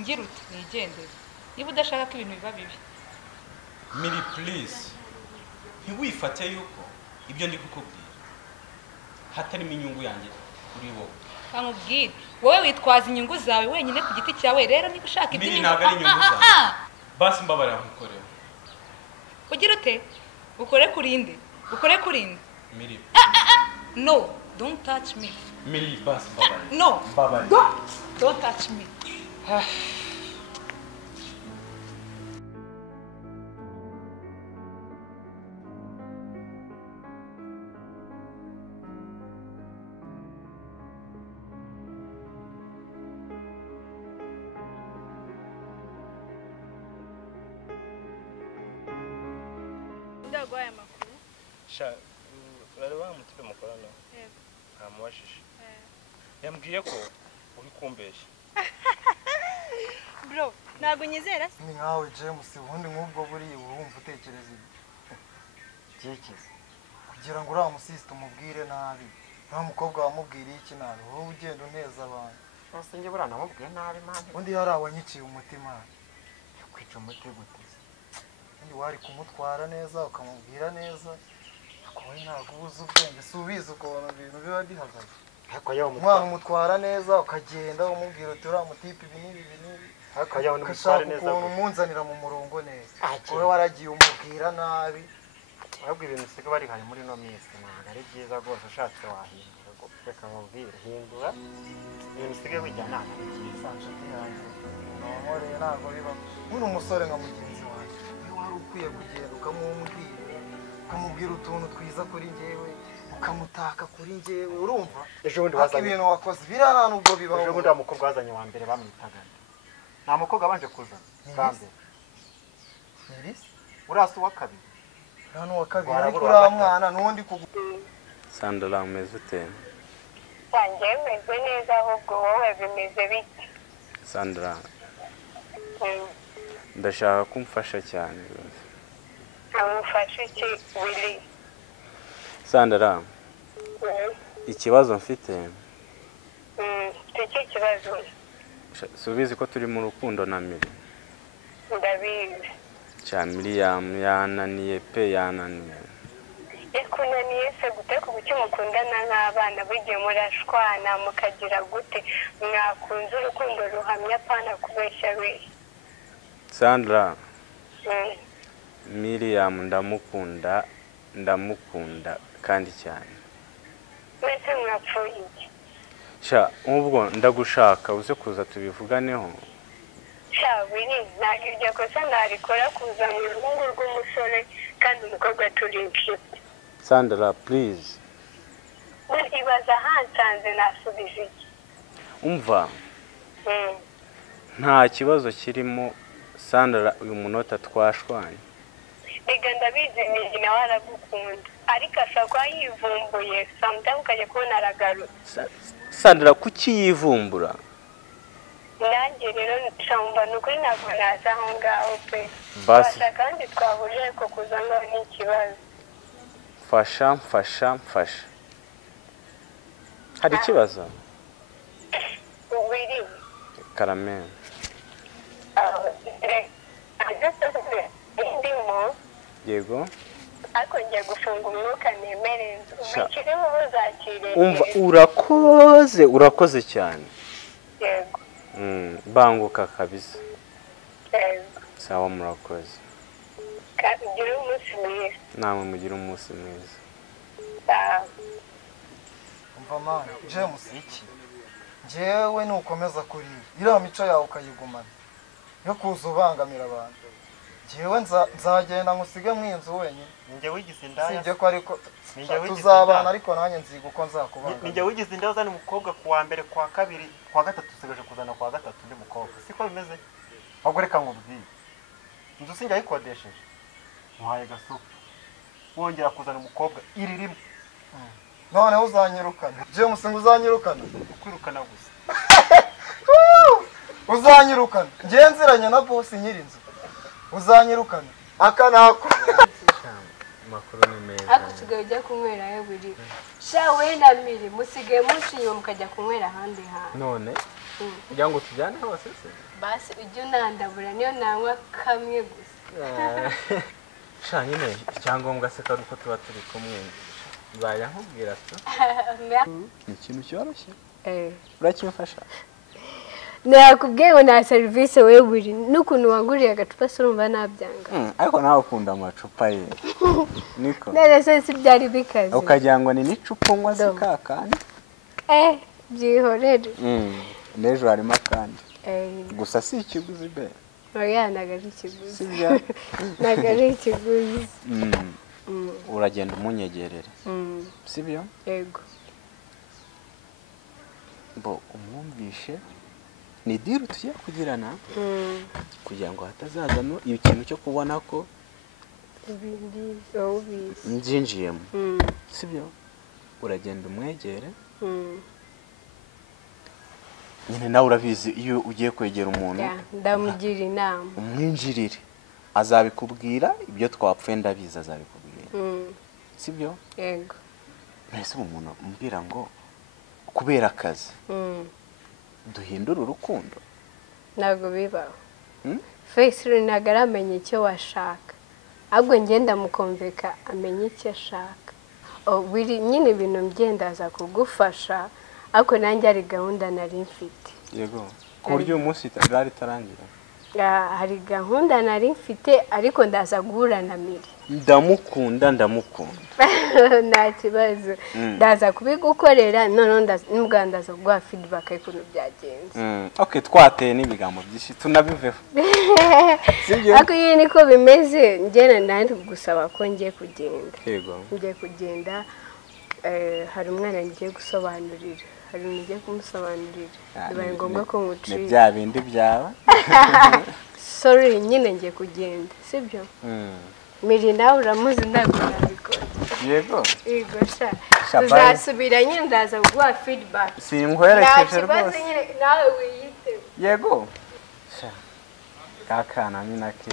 ngira uti nigendere niba udashaka ko ibintu biba bibi. Miri please ntiwifate yuko ibyo ndi kukubwira hatarimo inyungu yanjye uri wowe. Kamubwire wowe witwaza inyungu zawe wenyine ku giti cyawe, rero niba ushaka ibyo inyungu ntabwo ari inyungu zawe. Basi mbabarira nkukoreho. Ugira ute? Ukore kurinde. Ukore kurinde. Miri. No, don't touch me. Miri basi mbabarira. No. Mbabarira. Don't touch me. Ndagwaye amakuru. Sha urareba mutwe mukorana. Yego. Ntamubashije. Yambwiye ko uri kumbeshya. Bro, ntago nyizera se. Ni nkawe James ubundi nk'ubwo buri urumva utekereza ikikiza kugira ngo uriya musisite umubwire nabi, nta mukobwa wamubwiriye iki nabi, wowe ugenda uneza abantu. Bose nge bura namubwiye nabi manje. Undi hari awanyiciye umutima. Kwica umuti gute? Undi wari kumutwara neza ukamubwira neza. Akowe ntago ubuze ubwenge, si ubizi ukabona ibintu biba bihagaze. Ariko yawo umwana umutwara neza ukagenda umubwira uti uriya mutipe ibi n'ibi n'ibi. Ariko yawo umutwara neza ukuntu umunzanira mu murongo neza. Wowe waragiye umubwira nabi. Ahubwo ibintu siga bari hari muri no minsi ntabwo ari byiza rwose, ushatse wahindura reka nkubwire hindura ibintu siga bijyana ari byiza. Nshuti yanjye nongoreye ntabwo biba muri umusore nka mugenzi wanjye, iyo wari ukwiye kugenda ukamubwira utuntu twiza kuri njyewe, ukamutaka kuri njyewe, urumva ejo bundi wazanye ibintu wakoze biriya nta nubwo bibaho. ejo bundi wa mukobwa wazanye wa mbere bamwitaga nta mukobwa abanje kuza kambe Nerisi urasi wa kabiri hano wa kabiri ariko uriya mwana n'undi Sandra umeze ute? Wanjye meze neza, ahubwo wowe bimeze bite? Sandra ndashaka kumfasha cyane rwose. Amufasha iki Willy? Sandra ikibazo mfite. Iki kibazo? Subizi ko turi mu rukundo na Miri. Ndabizi. Cya Miriam yananiye pe yananiye. Yakunaniye se gute ku buki mukundana nk'abana bugiye murashwana mukagira gute mwakunze urukundo ruhamya pana kubeshya we? Sandra Miriam ndamukunda kandi cyane. Mwese mwapfuye iki? Sha ubwo ndagushaka uze kuza tubivuganeho. Sha Willy, ntabwo iryo kosa narikora kuza mu ruhungu rw'umusore kandi umukobwa turi inshuti. Sandra please. Ibaza hansanze nasubiza iki? Umva nta kibazo kirimo Sandra, uyu munota twashwanye. Ega ndabizi ni nawe aragukunda ariko ashaka yivumbuye sometimes ukajya kubona aragarutse. Sandra kuki yivumbura? Nanjye rero nshamva nukuri ntabwo naza aho ngaho pe. Basi kandi twahuje ko kuza ngaho ni ikibazo. Mfasha hari ikibazo? Willy Karamel yego ariko ngiye gufunga umwuka nemere inzu umukiriho uzakire. umva urakoze cyane. Yego banguka kabisa. yego sawa murakoze. ugire umunsi mwiza. namwe mugire umunsi mwiza. umva mana James iki njyewe nukomeza kuri iriya mico yawe ukayigumana yo kuza ubangamira abantu, njyewe nzagenda ngusige mu inzu wenyine. ninjye wigize indaya sibyo ko ariko tuzabana ariko nanjye nziga uko nzakubangamira. ninjye wigize indaya uzana umukobwa kuwa mbere kwa kabiri kwa gatatu usigaje kuzana kwa gatatu undi mukobwa, siko bimeze? ahubwo reka nkubwire inzu sinjye ayikodesheje muhaye gasupu wongera kuzana umukobwa iri rimwe noneho uzanyirukana James, ngo uzanyirukana ukwirukana gusa uzanyirukana ngiye nziranye na boss nyiri inzu uzanyirukana akanako makuru ni meza. Ako tusigaye ujya kunywera he buri sha we na Miri musigaye mushinywa mukajya kunywera ahandi hantu none kugira ngo tujyane hose se basi ujye unandabura niyo nanywa kamwe gusa. sha nyine icyangombwa se ko ari uko tuba turi kumwe nzajya nkubwira tu ni ikintu cyoroshye urakimfasha nakubwiye ngo nta serivisi wowe buri n'ukuntu wanguriye agacupa se urumva nabyanga ariko nawe ukunda amacupa ye niko none se si byari bikaze ukagira ngo ni n'icupa unywa si kakandi byihorere n'ejo harimo akandi gusa si ikiguzi be oya ntago ari ikiguzi sibyo ntago ari ikiguzi uragenda umunyegerere sibyo yego bo umwumvishe ni diru tugiye kugirana kugira ngo hatazazamo ikintu cyo kubona ko mbyinjiyemo sibyo uragenda umwegere nyine nawe urabizi iyo ugiye kwegera umuntu ndamugira inama umwinjirire azabikubwira ibyo twapfuye ndabizi azabikubwira sibyo yego mbese umuntu umbwira ngo kubera akazi duhindura urukundo ntabwo bibaho fesiri ntabwo aramenya icyo washaka ahubwo ngenda mukumvika amenya icyo ashaka nyine ibintu byendaza kugufasha ariko nanjye hari gahunda nari mfite yego ku buryo uyu munsi itari itarangira hari gahunda nari mfite ariko ndaza guhura na Miri ndamukunda nta kibazo ndaza kubigukorera noneho nubwo ndaza kuguha feedback y'ukuntu byagenze okay twateye n'ibigambo byinshi tunabiveho ariko iyo niko bimeze njye nari gusaba ko ngiye kugenda yego ngiye kugenda hari umwana ngiye gusobanurira hari ngiye kumusobanurira bibaye ngombwa ko ngucira ni bya bindi byaba sorry nyine ngiye kugenda sibyo Miri nawe uramuzi ntabwo nabikora yego sha tuzasubira nyine ndaza kuguha feedback sinkwerekeje rwose nawe wiyite yego sha kakana nyina ke